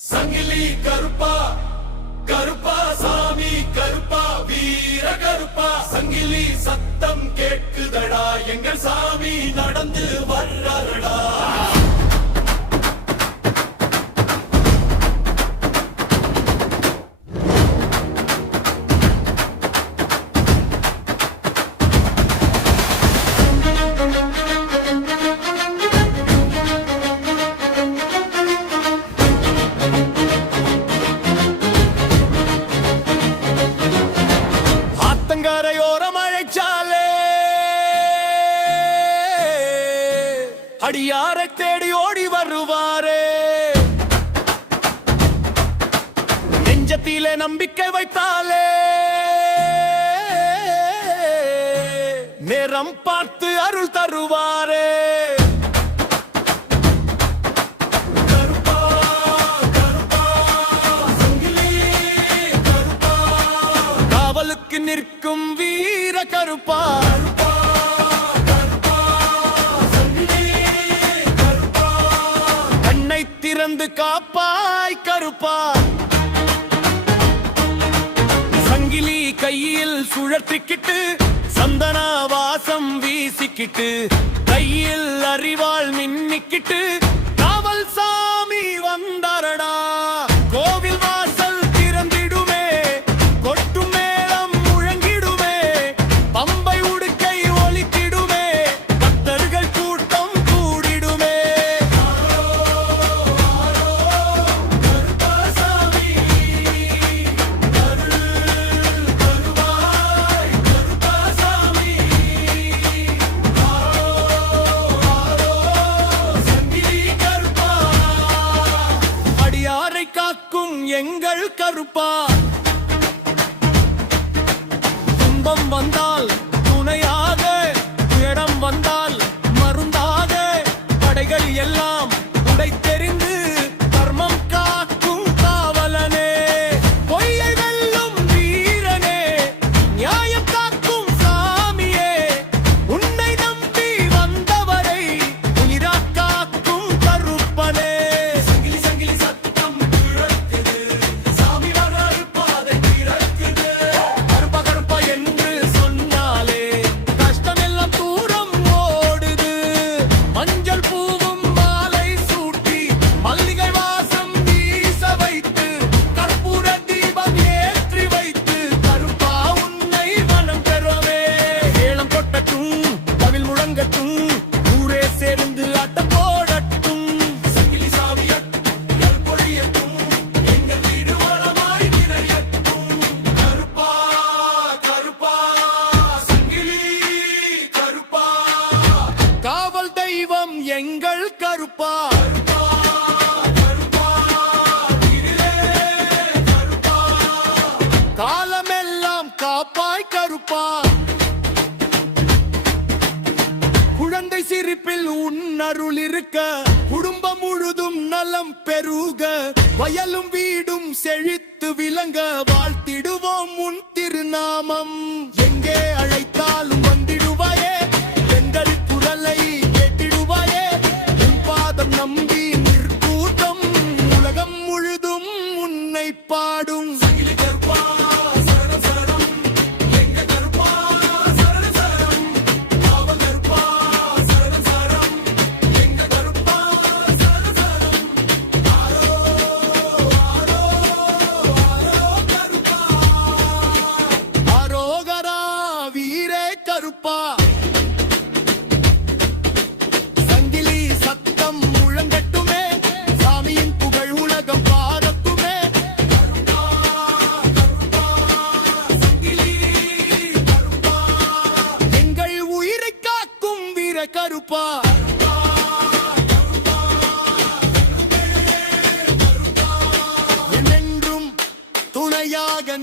சங்கிலி கருப்பா கருப்பா சாமி கருப்பா வீர கருப்பா சங்கிலி சத்தம் கேட்குதடா எங்கள் சாமி நடந்து வர்றடா. அடியாரை தேடி ஓடி வருவாரே, நெஞ்சத்திலே நம்பிக்கை வைத்தாலே நேரம் பார்த்து அருள் தருவாரே. காவலுக்கு நிற்கும் வீர கருப்பா திறந்து காப்பாய் கருப்பா. சங்கிலி கையில் சுழற்றிக்கிட்டு சந்தன வாசம் வீசிக்கிட்டு கையில் அறிவாள் மின்னிக்கிட்டு காவல் சாமி வந்தாரடா. கோவில் வாசல் திறந்திடுமே, கொட்டு மேளம் முழங்கிடுமே, பம்பை உடுக்கை ஒலித்திடுமே, பக்தர்கள் கூட்டம் கூடிடுமே. காக்கும் எங்கள் கருப்பா, துன்பம் வந்தால் துணையாக, இடம் வந்தால் மருந்தாக, படைகள் எல்லாம் உடை தெரிந்து தர்மம் காக்கும் காவலனே, பொய்யை வெல்லும் வீரனே, நியாயம் காக்கும் சாமியே, உன்னை நம்பி வந்தவரை உயிரா காக்கும் கருப்பனே. எங்கள் கருப்பா காலமெல்லாம் காப்பாய் கருப்பா. குழந்தை சிரிப்பில் உன் அருள் இருக்க, குடும்பம் முழுதும் நலம் பெருக, வயலும் வீடும் செழித்து விளங்க, வாழ்த்திடுவோம் உன் திருநாமம். எங்கே அழைத்தாலும் வந்திடுவாயே, எங்கள் குரலை நம்பி நிற்கூட்டம் உலகம் முழுதும் உன்னை பாடும். ஆரோகரா வீரே கருப்பா, கருப்பா என்றும் துணையாக